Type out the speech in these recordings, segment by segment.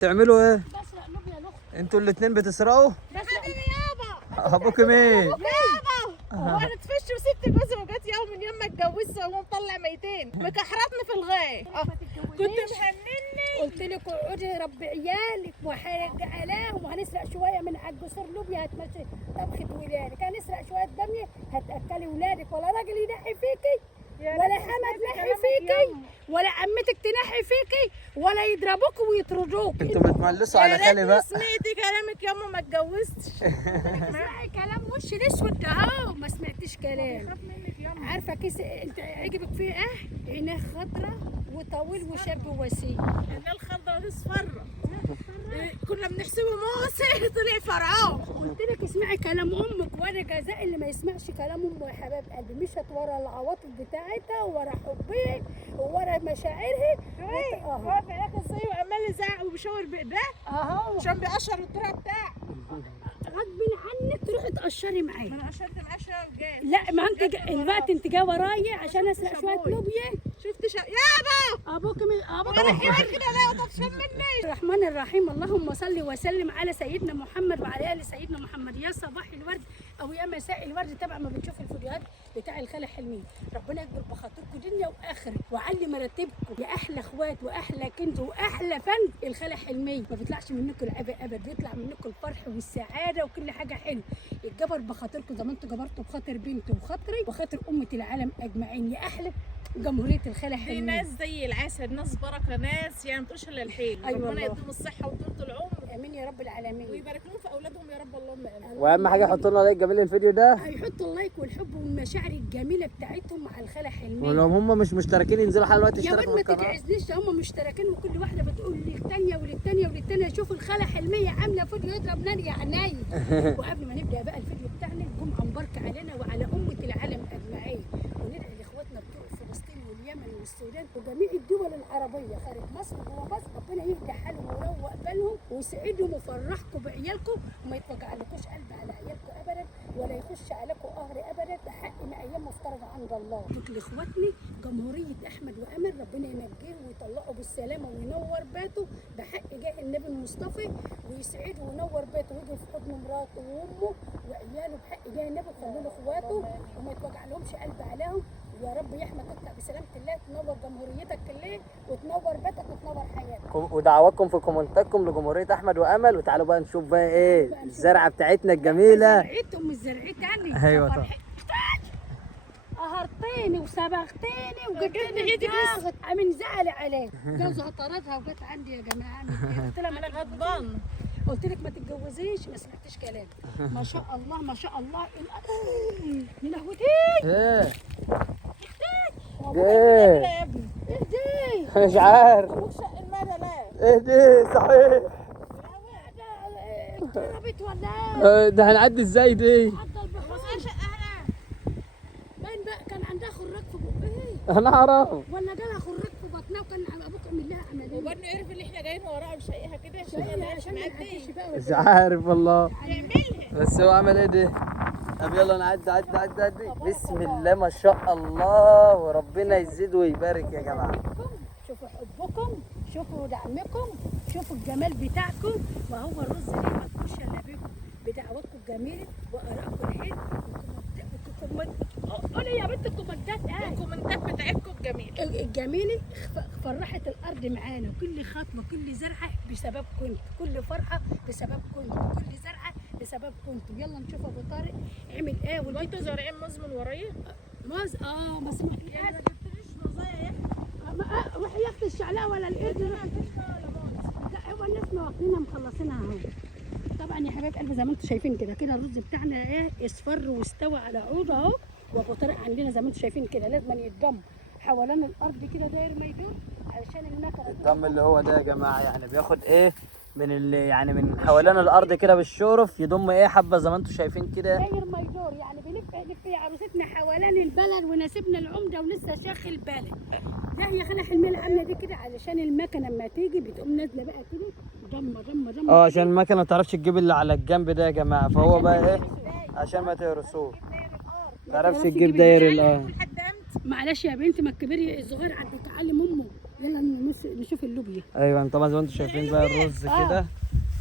تعملوا ايه؟ بسرق لوبيا لاختي. انتوا الاتنين بتسرقوا؟ حبيبي يابا. ابوك مين؟ يابا هو انا اتفشت وسبت جوزي وجات يوم من يوم ما اتجوزت وهو مطلع ميتين مكحرتني في الغايه. كنت مهنني قلت لك اقعدي ربي عيالك وهنجعلاهم وهنسرق شويه من على الجسور لوبيا هتمشي طبخه ولادك، هنسرق شويه باميه هتاكلي ولادك، ولا راجل ينحي فيكي ولا حمد تنحي فيكي ولا عمتك تنحي فيكي ولا يضربوك ويطردوك. انتوا بتملسوا على خالي بقى. سمعتي كلامك ياما ما اتجوزتش. اسمعي كلام وش الاسود ده اهو، ما سمعتيش كلام. بخاف منك ياما. عارفه كيس انت عجبك فيه ايه؟ عينيه خضرا وطويل وشاب وسيم. انا الخضرا دي صفرة. كنا بنحسبه موسى طلع فرعون. قلت لك اسمعي كلام امك، وانا جزاء اللي ما يسمعش كلام امه يا حباب قلبي، مشت ورا العواطف بتاعتها ورا حبها ورا مشاعرها. هو في الاخر صحي وعمال يزعق وبيشاور بايديه اهو عشان بيقشر الذره بتاعه. غصب عنك تروحي تقشري معاه. ما انا قشرت معاه شويه وجاي. لا ما انت الوقت انت جايه ورايا عشان اسرق شويه لوبيا. شفت يابا ابوك ابوك انا حيوان كده لا تطفشان مني. الرحمن الرحيم، اللهم صل وسلم على سيدنا محمد وعلى ال سيدنا محمد. يا صباح الورد او يا مساء الورد تبع ما بتشوف الفيديوهات بتاع الخاله حلمين. ربنا يكبر بخاطركم دنيا واخره وعلي مراتبكم يا احلى اخوات واحلى كنز واحلى فن. الخاله حلمين ما بيطلعش منكم العبء ابد، بيطلع منكم الفرح والسعاده وكل حاجه حلوه. يتجبر بخاطركم زي ما انتوا جبرتوا بخاطر بنتي وخاطري وخاطر امه العالم اجمعين. يا احلى جمهوريه الخاله في حلمين. ناس زي العسل، ناس بركه، ناس يعني ما تقولش الا الخير. أيوة ربنا والله. يديهم الصحه وطولة العمر امين يا رب العالمين. ويبارك لهم في اولادهم يا رب. اللهم امين. واهم حاجه يحطوا لنا لايك جميل للفيديو ده، هيحطوا اللايك والحب والمشاعر الجميله بتاعتهم مع الخاله حلمين. ولو هم مش مشتركين ينزلوا حالا دلوقتي يا يشتركوا واد في ما القناه. تتعزنيش، هم مشتركين وكل واحده بتقول للثانيه وللثانيه وللثانيه. شوفوا الخاله حلميه عامله فيديو يضرب نار يا عيني. وقبل ما نبدا بقى الفيديو بتاعنا الجمعه مباركه علينا وعلى امه العالم اجمعين، وندعي لاخواتنا بتوع فلسطين واليمن والسودان وجميع الدول العربيه خارج مصر وجوه مصر. ربنا يهدي حالهم ويروق بالهم ويسعدهم ويفرحكم بعيالكم وما يتوجعلكوش قلب على عيالكم ابدا ولا يخش عليكم قهر ابدا. ده حق من ايام مفترضه عند الله. لاخواتنا جمهوريه احمد وامل ربنا ينجيه ويطلقه بالسلامه وينور بيته بحق جاه النبي المصطفى ويسعده وينور بيته ويجي في حضن مراته وامه وعياله بحق جاه النبي ويخلوا له اخواته وما يتوجعلهمش قلب عليهم. يا رب يا احمد تطلع بسلامه الله، تنور جمهوريتك كلها وتنور بيتك وتنور حياتك. ودعواتكم في كومنتاتكم لجمهوريه احمد وامل. وتعالوا بقى نشوف بقى ايه الزرعه بتاعتنا الجميله. زرعتهم مش زرعتي. ايوه طبعا. قهرتيني وسبختيني وجبتني ضغط من زعلي عليه. جوزها طردها وجت عندي يا جماعه. قلت لها انا غضبان. قلت لك ما تتجوزيش، ما سمعتيش كلام. ما شاء الله ما شاء الله. يا لهوتي ايه ايه ايه يا ابني؟ اهدي. مش عارف ابوك شق المدى لا. اهدي صحيح. ضربت ولا ده هنعدي ازاي دي؟ عضل بحر شقها باين بقى كان عندها خراج في بقها انا اعرف. ولا جالها خراج في بطنها وكان ابوك عامل لها عمليه. وبرضه عرف اللي احنا جايين وراها مشقيها كده عشان ما يعديش بقى مش عارف والله، يعملها. بس هو عمل ايه دي؟ طب يلا نعدي عدي عدي عدي. بسم الله ما شاء الله وربنا يزيد ويبارك يا جماعه. شوفوا حبكم، شوفوا دعمكم، شوفوا الجمال بتاعكم. وهو الرز ليه ما تكونش الا بيكم بدعواتكم الجميله وارائكم الحلوه قولي يا بنت الكومنتات. الكومنتات بتاعتكم الجميله الجميله فرحت الارض معانا. كل خطوه كل زرعه بسببكم انتوا، كل فرحه بسببكم انتوا، كل زرعه بسببكم انتوا. يلا نشوف ابو طارق عمل ايه. وانتوا زارعين موز من ورايا؟ موز ما سمعتنيش. يعني ما جبتليش مزايا يا وحياة الشعلاء ولا القرد. لا هو الناس واخدينها مخلصينها اهو. طبعا يا حبايب قلبي زي ما انتم شايفين كده الرز بتاعنا ايه اصفر واستوى على عود اهو. وابو طارق عندنا زي ما انتم شايفين كده لازم يتضم حوالين الارض كده داير ما يدور علشان المكنه. الدم اللي هو ده يا جماعه يعني بياخد ايه من اللي يعني من حوالين الارض كده بالشورف يضم ايه حبه زي ما انتم شايفين كده داير ما يدور يعني بنلف يا عروستنا حوالين البلد ونسيبنا العمده ولسه شاخ البلد. لا هي خلي حلميه عامله دي كده علشان المكنه لما تيجي بتقوم نازله بقى كده ضم عشان المكنه ما تعرفش تجيب اللي على الجنب ده يا جماعه. فهو بقى ايه عشان ما تهرسوه ما تعرفش تجيب داير الارض. معلش يا بنتي ما الكبير الصغير عند تعلم امه. يلا نشوف اللوبيا. ايوه طبعا زي ما انتم شايفين بقى الرز كده.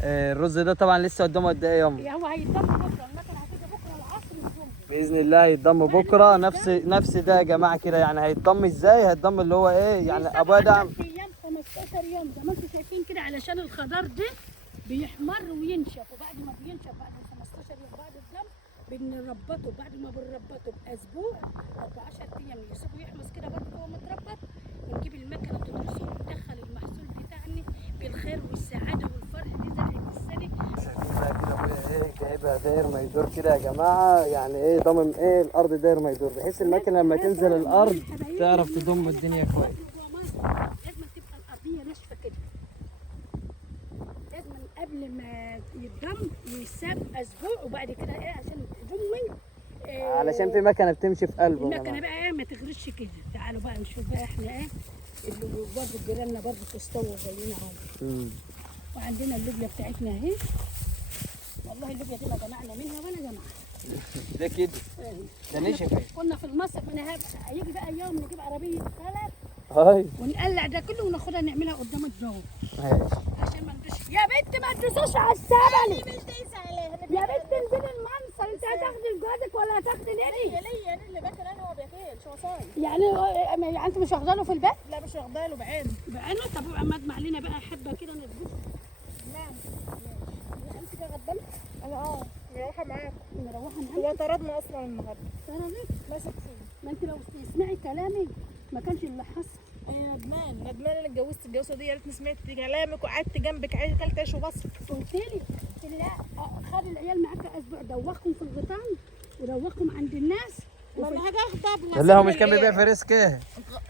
الرز ده طبعا لسه قدامه قد ايه يوم؟ هو هيتضم بكره، المكنه هتيجي بكره العصر يتضم باذن الله هيتضم بكره. نفس ده يا جماعه كده. يعني هيتضم ازاي؟ هيتضم اللي هو ايه يعني ابويا ده 10 ايام 15 يوم زي ما انتم شايفين كده، علشان الخضار ده بيحمر وينشف، وبعد ما بينشف بعد 15 يوم بعد الدم بنربطه. بعد ما بنربطه باسبوع او ب 10 ايام نسيبه يحمص كده برضه وهو متربط، ونجيب المكنه تدرسه وندخل المحصول بتاعنا بالخير والسعاده والفرح دي زرعه السنه. شايفين بقى كده ابويا ايه جايبها داير ما يدور كده يا جماعه. يعني ايه ضامن ايه الارض داير ما يدور، بحيث المكنه لما تنزل الارض تعرف تضم الدنيا كويس. لازم تبقى الارضيه ناشفه كده، لازم قبل ما يتضم يساب اسبوع، وبعد كده ايه عشان تضمن علشان في مكنه بتمشي في قلبه. المكنه بقى ايه ما تغرش كده. تعالوا بقى نشوف بقى احنا ايه اللي برضه جيراننا برضه تستوى زينا اهو. وعندنا اللوبيا بتاعتنا اهي. والله اللوبيا دي ما جمعنا منها ولا جمعنا. ده كده ده نشف. كنا في المصرف من هيجي بقى يوم نجيب عربيه خلف هاي ونقلع ده كله وناخدها نعملها قدام الدور ماشي. عشان ما ندوش. يا بنت ما تدوسوش على السبل. يا بنت انزلي المنصر. انت هتاخدي لجوزك ولا هتاخدي ليه؟ ليا انا اللي باكل، انا هو بياكلش، هو صايم. يعني انت مش واخده له في البيت؟ لا مش واخداه له بعينه. بعينه. طب ما اجمع لنا بقى حبه كده نطبخ. نعم. انت كده غدمت؟ انا مروحه معاك. مروحه معاك. هو طردنا اصلا النهارده. طردت؟ ماسك فيه. ما انت لو تسمعي كلامي ما كانش اللي حصل. انا ندمان انا اتجوزت الجوازه دي. يا ريتني سمعت كلامك وقعدت جنبك اكلت عيش وبصل. قلت لي لا خد العيال معاك اسبوع دوخهم في الغيطان ودوخهم عند الناس. ما انا هاجي اغضب. لا هو مش كان بيبيع فريسك ايه؟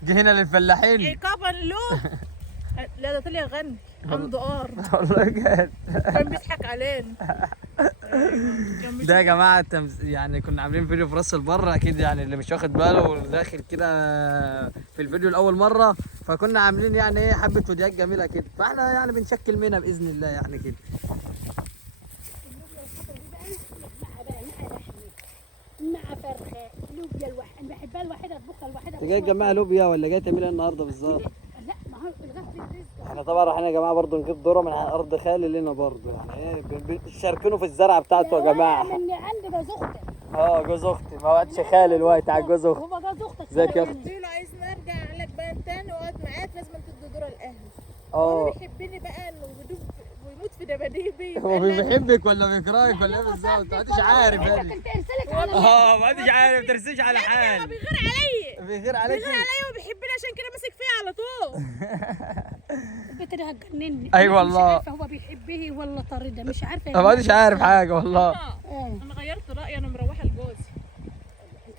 جه هنا للفلاحين. عقابا له. لا ده طلع غني عنده ار. والله جد كان بيضحك علينا. ده يا جماعه يعني كنا عاملين فيديو في راس البر اكيد. يعني اللي مش واخد باله داخل كده في الفيديو لاول مره، فكنا عاملين يعني ايه حبه فيديوهات جميله كده. فاحنا يعني بنشكل منها باذن الله يعني كده. مع فرخه لوبيا الواحد انا بحبها الوحيده اطبخها الوحيده. انت جاي تجمعي لوبيا ولا جاي تعملي ايه النهارده بالظبط؟ لا ما هو الغسل الرزق. احنا طبعا رايحين يا جماعه برضه نجيب ذره من على ارض خالي لنا برضه. يعني ايه بنشاركينه في الزرعه بتاعته يا جماعه. من عند جوز اختي. جوز اختي. ما وقتش خالي الوقت على جوز اختي. هو جوز اختك. ازيك يا اختي؟ قلت له عايز نرجع لك بقى تاني واقعد معاك، لازم تدي دور الاهل. اه هو بيحبني بقى انه بدوب ويموت في دباديبي. هو بيحبك ولا بيكرهك ولا ايه بالظبط؟ ما حدش عارف يعني. كنت ارسلك على ما حدش عارف. ما ترسيش على هو حال. بيغير عليا. بيغير عليك. بيغير عليا وبيحبني عشان كده ماسك فيا على طول. البت دي هتجنني. اي أنا والله. مش عارفه هو بيحبه ولا طاردة مش عارفه. ما حدش عارف حاجه والله. انا غيرت رايي، انا مروحه لجوزي.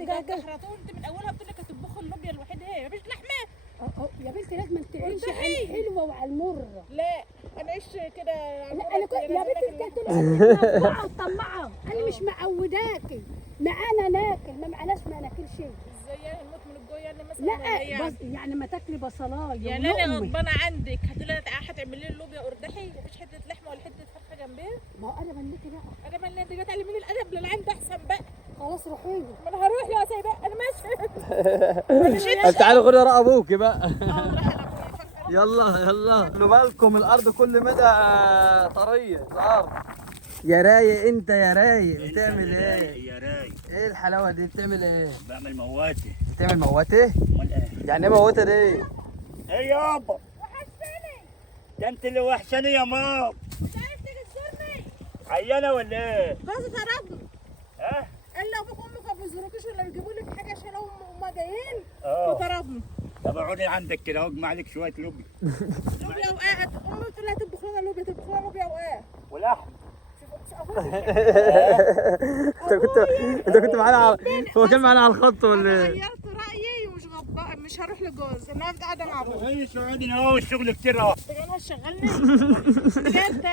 انت قاعده حرطون انت من اولها بتقول لك هتطبخ اللوبيا الوحيده هي مفيش لحمه. يا بنتي لازم تعيشي على الحلوه وعلى المره. لا انا عيش كده. لا انا كنت يا بنتي انت طماعه وطماعه. انا مش معوداكي. معانا ناكل ما معناش ما ناكلش. ازاي نموت من الجوع يعني مثلا؟ لا بس يعني ما تاكلي بصلايه. يعني انا غضبانه عندك هتقولي انا هتعملي لي اللوبيا اردحي مفيش حته لحمه ولا حته فرخه جنبيها. ما هو انا مليتي بقى. انا مالي انت جاي تعلميني الادب للعند احسن بقى. خلاص روحي له. ما انا هروح يا سيدة انا ماشي. طب تعالوا خدوا رأي ابوكي بقى. راح يلا خدوا بالكم الارض كل مدى طريه الارض. يا رايق انت يا رايق بتعمل ايه؟ يا رايق ايه الحلاوه دي؟ بتعمل ايه؟ بعمل مواتي. بتعمل موته؟ امال ايه؟ يعني ايه موته دي؟ ايه يابا؟ وحشتني. ده انت اللي وحشاني يا مام. مش عارف تيجي تزورني. عيانه ولا ايه؟ جوزي طردني. ها؟ قال لي ابوك وامك ما بيزوروكيش ولا بيجيبوا لك حاجه عشان هم جايين. اه. وطردني. طب اقعدي عندك كده واجمع لك شويه لوبيا. لوبيا وقاعد امي بتقول لها تطبخ لنا لوبيا، تطبخ لنا لوبيا وقاعد. ولحم. انت كنت معانا هو كان معانا على الخط ولا انا ايه؟ غيرت رايي ومش غضبان، مش هروح لجوز، انا هبدا قاعده مع ابوي. ايه شغالين اهو الشغل كتير اهو. انت جاي هتشغلني؟ بجد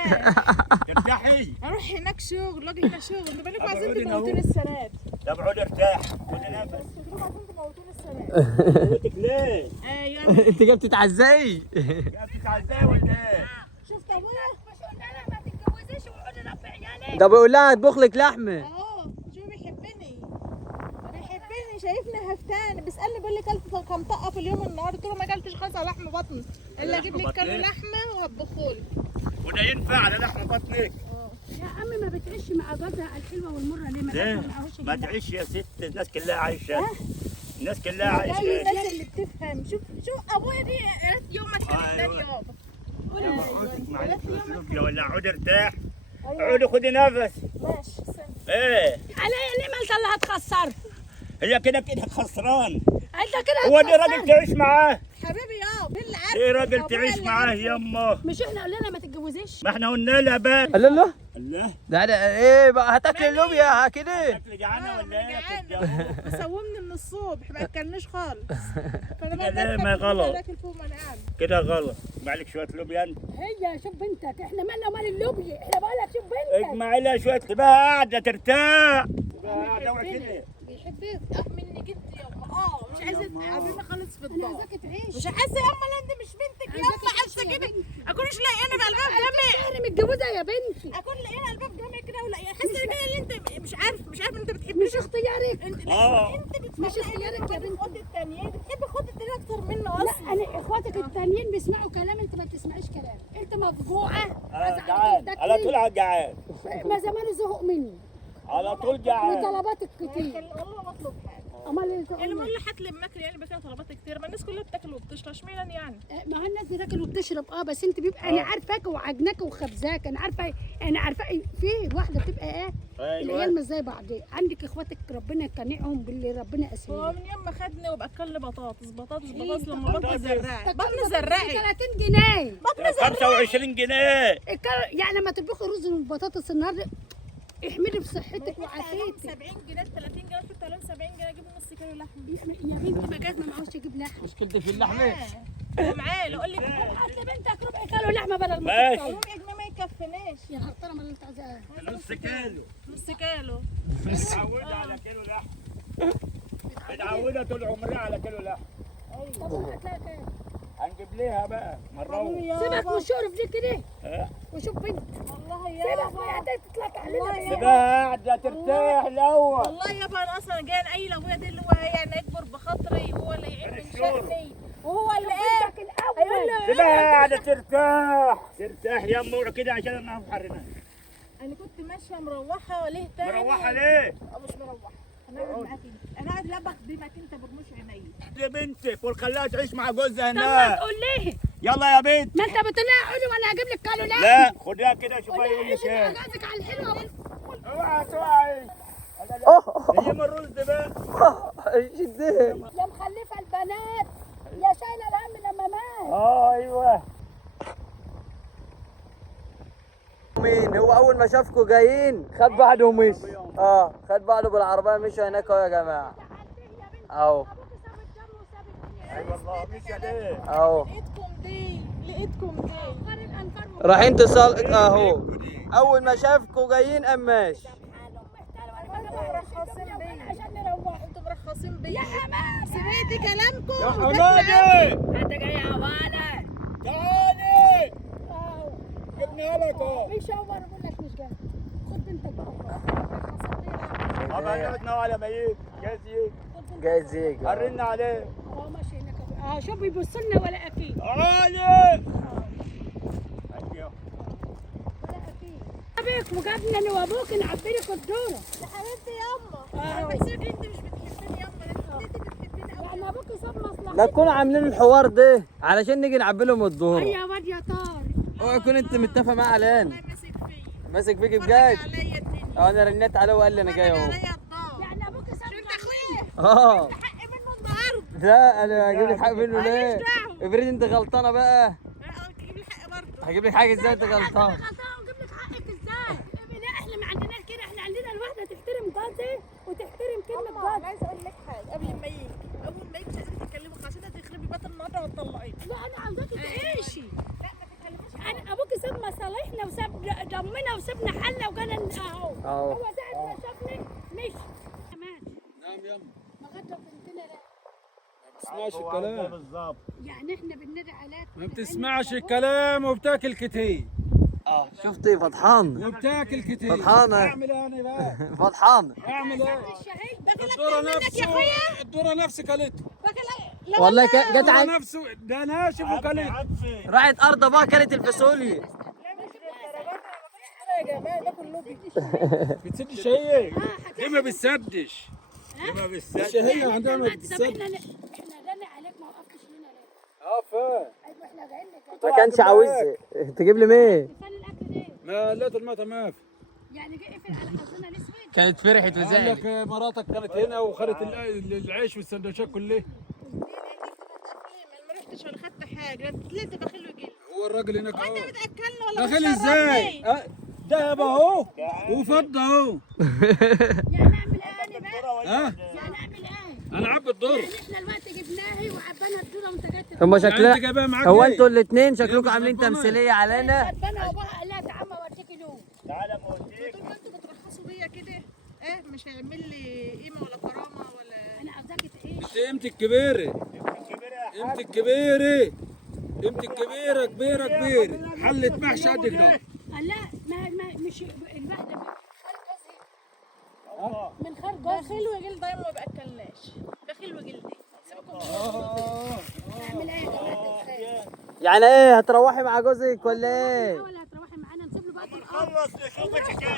ارتاحي. اروح هناك شغل واجي هنا شغل. انتوا بالكم عايزين أقعدي تموتوني السنه دي. طب اقعدي ارتاح. خدي نفس. انتوا عايزين تموتوني السنه دي. قلتك ليه؟ ايوه انت جاي بتتعزي؟ جاي بتتعزاي ولا ايه؟ شفت ابويا؟ مش قلنا لها ما تتجوزيش وقعدي ربي عيالك. ده بيقول لها هتطبخ لك لحمه. اه شو بيحبني. بيحبني شايفني هفتان بيسالني بيقول لي كلت كام طقه في اليوم النهارده؟ قلت له ما اكلتش خالص على لحم بطن، الا اجيب لك كيلو لحمه وهطبخهولك. وده ينفع على لحم بطنك؟ يا عم ما بتعيش مع جوزها الحلوه والمره ليه؟ ما ليه؟ معهوش ما تعيش يا ست، الناس كلها عايشه. الناس كلها عايشه. الناس اللي بتفهم. شوف ابويا دي يا ريت يومك كان الثاني يابا. ولا عود ارتاح. عود خدي نفس. ماشي. ايه عليا ليه ما انت اللي هتخسر؟ هي كده خسران. انت كده هو دي راجل تعيش معاه؟ حبيبي يابا مين اللي عارف؟ ايه راجل أبويا تعيش اللي معاه عارف. يما؟ مش احنا قلنا ما تتجوزيش؟ ما احنا قلنا لها بقى. لا لا الله، ده ايه بقى هتاكل اللوبيا كده؟ اكل جعانه ولا ايه؟ جعانه مسومني من الصبح ما اكلناش خالص. فانا كده ما غلط. باكل فوق ما انا قاعده. كده غلط. معلك شويه لوبيا انت. هي شوف بنتك، احنا مالنا ومال اللوبيا، احنا بقول لك شوف بنتك. اجمعي لها شويه تبقى قاعده ترتاح. تبقى قاعده وكده. بيحب مني جدي يابا. مش عايزه تقابلنا خالص في انا الدار. عايزاك تعيش. مش حاسه يا اما انت مش بنتك يا اما حاسه كده. اكونش لاقيانه بقلبها في دمي. انا متجوزه يا بنتي. اكون لاقيانه قلبها في دمي كده ولا حاسه كده اللي انت مش عارف انت بتحبني. مش اختيارك. انت مش اختيارك يا بنتي. خد التانيين بتحبي خد التانيين اكتر منه لا اصلا. انا اخواتك التانيين بيسمعوا كلام، انت ما بتسمعيش كلام، انت مفجوعه. جعان على طول، على جعان ما زمانه زهق مني على طول جعان. وطلباتك كتير. والله ما بطلب حاجه. امال يعني اللي بقول له هات لي ماكل يعني بس طلبات كتير. ما الناس كلها بتاكل وبتشرب اشمعنى يعني؟ ما هو الناس بتاكل وبتشرب بس انت بيبقى انا عارفاك وعجناك وخبزاك، انا عارفه في واحده بتبقى العيال مش زي بعض. عندك اخواتك ربنا يقنعهم باللي ربنا هو قاسمه. من يوم ما خدني وباكل لي بطاطس لما بطني زرعت. بطني زرعت 30 جنيه. بطني زرعت 25 جنيه. يعني لما تطبخي رز والبطاطس النهارده احمدي بصحتك وعافيتك. 70 جنيه 30 جنيه كنت لهم 70 جنيه اجيب نص كيلو لحمه. يا بنتي ما جاز ما معهوش يجيب لحمه. مشكلتي في اللحمه. معايا لو اقول لك هات لبنتك ربع كيلو لحمه بدل ما ماشي. تطلع. ربع جنيه ما يكفيناش. يا هرطانه اللي انت عايزاه. نص كيلو. نص كيلو. متعودة على كيلو لحم. متعودة طول عمرها على كيلو لحم. طب وهتلاقي كام؟ هنجيب ليها بقى مرة. سيبك من الشرف دي كده اه. وشوف بنت. والله سيبك يابا ما هتلاقي تطلع علينا. سيبها قاعدة ترتاح الأول. والله يابا انا اصلا جاي اي لابويا دي اللي هو يعني يكبر بخاطري وهو اللي يعين من شأني وهو اللي بنتك هيقول الاول. لي سيبها قاعدة ترتاح يما كده عشان انا محرنة. انا كنت ماشيه مروحه ليه تاني؟ مروحة ليه؟ مش مروحه. انا قاعد معاك انا قاعد لبخ بيك انت برموش عينيا. يا بنتي خليها تعيش مع جوزها طب ما هناك. تقول ليه؟ يلا يا بنت. ما انت بتقولي قولي وانا هجيب لك كيلو لحمه. لا خدها كده شوفها يقول لك قولي ايه. اجازك على الحلوه. اوعى توعي. هي من الرز بقى. شديه. يا مخلفه البنات يا شايله الهم لما مات. ايوه. مين هو اول ما شافكوا جايين خد بعضه ومشي. خد بعضه بالعربيه مشي هناك اهو يا جماعه. اهو اي والله مش عليه. اهو لقيتكم دي رايحين اتصال اهو. اول ما شافكوا جايين قام ماشي. عشان نروح. انتوا مرخصين بيا يا حماده سمعت كلامكم يا حمادي انت جاي يا وانا. تعالي. جبناها لك اهو. مش هو انا بقول لك مش جاي. خد بنتك بقى. طب قعدنا على ميت جايز جاي زيك. قررنا عليه. ماشي هناك. شوف بيبص لنا ولا اكيد. تعالي. ولا اكيد. ابيك وجابنا انا وابوك نعبي لك الدوره. يا حبيبتي ياما انا بحسك انت مش بتحبني ياما انت بتحبني قوي. يعني ابوك صاب مصلحتك. لا تكونوا عاملين الحوار ده علشان نيجي نعبي لهم الظهر. يا واد يا طار. اوعى يكون انت متفق معاه علان. والله ماسك فيا ماسك فيك فرج بجد. عليا الدنيا انا رنيت عليه وقال لي انا جاي فرج اهو. عليا الدار. يعني ابوك صاب شفت اخويا حق منه النهارده. لا انا هجيب لك حق منه ماليش ليه؟ دعوة. افرض انت غلطانه بقى. تجيب لي الحق برضه. هجيب لك حاجه ازاي انت غلطان؟ وجيب لك حقك ازاي؟ لا احنا ما عندناش كده، احنا عندنا الواحده تحترم جوزها وتحترم كلمه انا جوزها. عايزه اقول لك حاجه قبل ما يجي اول ما يجي مش عايزاك تتكلموا عشان تخربي بيت النهارده وتطلعيه. لا انا عاوزاكي تعيشي. لا ما تتكلموش انا ابوك ساب مصالحنا وساب دمنا وسابنا حالنا وجانا اهو. اهو. هو ساعه ما شافني مشي. كمان نعم يما. ما غدر بنتنا لا. ما بتسمعش الكلام. بالظبط. يعني احنا بننادي عليك. ما بتسمعش الكلام وبتاكل كتير. شفتي فطحان وبتاكل كتير. فطحانة. اعمل ايه انا بقى؟ فطحان. اعمل ايه؟ الدورة نفسه الذره نفسه كلته. والله جت الذره عند نفسه ده ناشف وكلته. راحت ارض ابوها كانت الفاصوليا. بتسد الشهيه. دي ما بتسدش. دي ما بتسدش. الشهيه عندها ما بتسد. احنا غني عليك ما وقفتش لنا ليه؟ فاهم. ايوه احنا جايين لك ما كانش عاوز تجيب لي ميه. مثال الاكل ليه؟ ما لقيت المطر ما في. يعني جه قفل على حظنا الاسود. كانت فرحت قال وزعلت. لك مراتك كانت هنا وخدت العيش والسندوتشات كلها. ما رحتش ولا خدت حاجه، طلعت بخيل وجلد. هو الراجل هناك وانت اهو. بتاكلنا ولا داخل ازاي؟ دهب اهو وفضه اهو. يعني اعمل ايه انا بقى؟ ها؟ يعني اعمل ايه؟ انا عبي الدور. يعني احنا الوقت جبناها وعبانا الدوره وانت جاي هما انت شكلها جايبها معاك هو ليه؟ انتوا الاثنين شكلكم مش عاملين غلطانة. تمثيليه علينا. عبانا وابوها قال لها تعالى اوريك لون. تعالى بوديك. طول ما انتوا بترخصوا بيا كده مش هيعمل لي قيمه ولا كرامه ولا. انا عاوزاك تعيش. انت قيمتك كبيره. قيمتك كبيره. قيمتك كبيره كبيره كبيره. حلة محشي قد كده. قال لا ما مش الواحده من خارج جوزي. بخيل وجلد دايما ما باكلناش. بخيل وجلدي سيبكم اعمل ايه يا جماعه الخير؟ يعني ايه هتروحي مع جوزك ولا ايه؟ ولا هتروحي معانا نسيب له بقى الارض. خلص نشوفك مطلع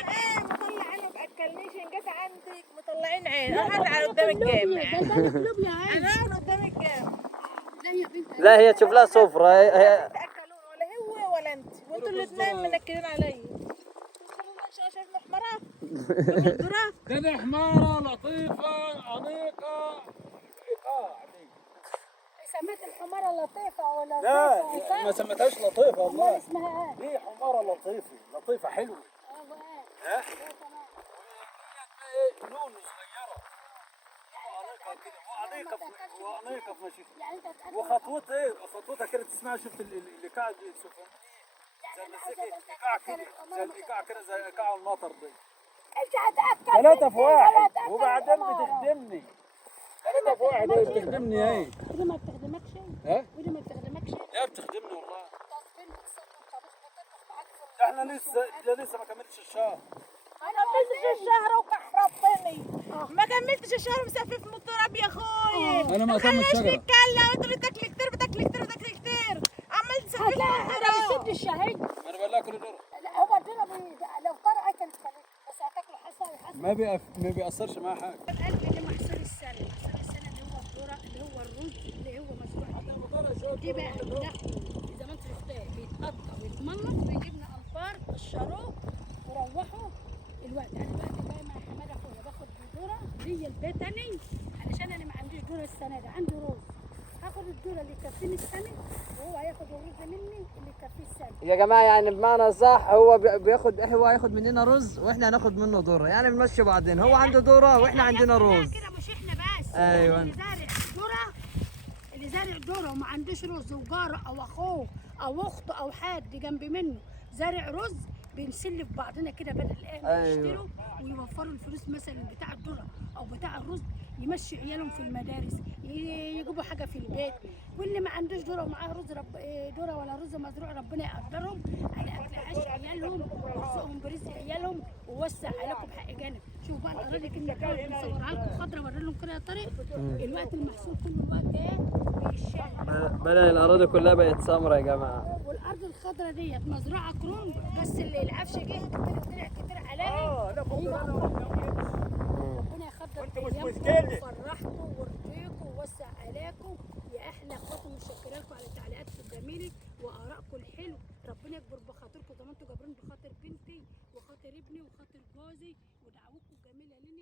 عيني ما باكلنيش ان جت عندك مطلعين عيني. انا هزعل قدام الجامع. ده قلوب يا عيني. انا هقعد قدام الجامع. لا يا بنت لا هي تشوف لها سفره هي تاكلون ولا هو ولا انت وانتوا الاثنين منكدين عليا. شايف محمرة؟ ده حماره لطيفه انيقه. سميت الحمارة لطيفة ولا لا ما سميتهاش لطيفه امال والله. اسمها ايه؟ دي حماره لطيفه لطيفه حلوه. ها؟ لون صغيره. وانيقه في مشيتها. يعني انت هتأكل وخطوتها كده تسمعها. شفت اللي قاعد يشوفها زي الايقاع كده زي الايقاع كده زي ايقاع المطر دي. انت هتأكل 3 في 1 وبعدين بتخدمني. 3 في 1 هي بتخدمني هي. ودي ما بتخدمكش؟ ها؟ ودي ما بتخدمكش؟ لا بتخدمني والله. طب فين بتصدق طبخ بتطبخ معاك في احنا لسه ما كملتش الشهر. ما كملتش الشهر وكحربتني. ما كملتش الشهر مسافف من التراب يا اخويا. انا ما خليناش أتمش شجرة. نتكلم. انتوا اللي تاكلي كتير بتاكلي كتير بتاكلي كتير. عمال تسفف من هتلاقي التراب. بتسد الشهيد. انا بقول لك كل دور. لا هو الدنيا لو طرقت كانت خليك بس هتاكله حصى وحصى. ما بيأثرش معاه حاجه. القلب اللي محصول السنة، محصول السنة اللي هو الذرة اللي هو الرز اللي هو مزروع دي بقى بناخده زي ما انت شفتاه بيتقطع ويتملط ويجيب لنا انفار قشروه وروحوا الوقت. انا دلوقتي جاي مع حماده اخويا باخد الذره دي البيتني علشان انا ما عنديش ذره السنه ده عندي رز. هاخد الذره اللي يكفيني السنه وهو هياخد الرز مني اللي يكفيه السنه. يا جماعه يعني بمعنى صح هو هو هياخد مننا رز واحنا هناخد منه ذره يعني بنمشي بعضين. هو عنده ذره واحنا عندنا رز. لا كده مش احنا بس. ايوه. اللي زارع ذره وما عندوش رز وجار او اخوه او اخته او حد جنب منه زارع رز بنسلف بعضنا كده بدل أيوة. يشتروا ويوفروا الفلوس مثلا بتاع الذره او بتاع الرز يمشي عيالهم في المدارس يجيبوا حاجه في البيت. واللي ما عندوش ذره ومعاه رز ذره ولا رز مزروع ربنا يقدرهم على اكل عيش عيالهم ويرزقهم برزق عيالهم ووسع عليكم بحق جانب. شوفوا بقى الاراضي كنا بنصورها لكم خضره وري لهم كده طريق الوقت المحصول كله الوقت ايه بالشارع. بلا الاراضي كلها بقت سمرا يا جماعه. والارض الخضراء ديت مزرعه كروم بس اللي العفش جه كتير عليها. ربنا يخضر ايامكم وفرحكم ورضيكم ووسع عليكم يا احلى اخواتي. متشكره لكم على تعليقاتكم الجميله وارائكم الحلو. ربنا يكبر بخاطركم زي ما انتم جابرين بخاطر بنتي وخاطر ابني وخاطر جوزي ودعوتكم الجميله لنا.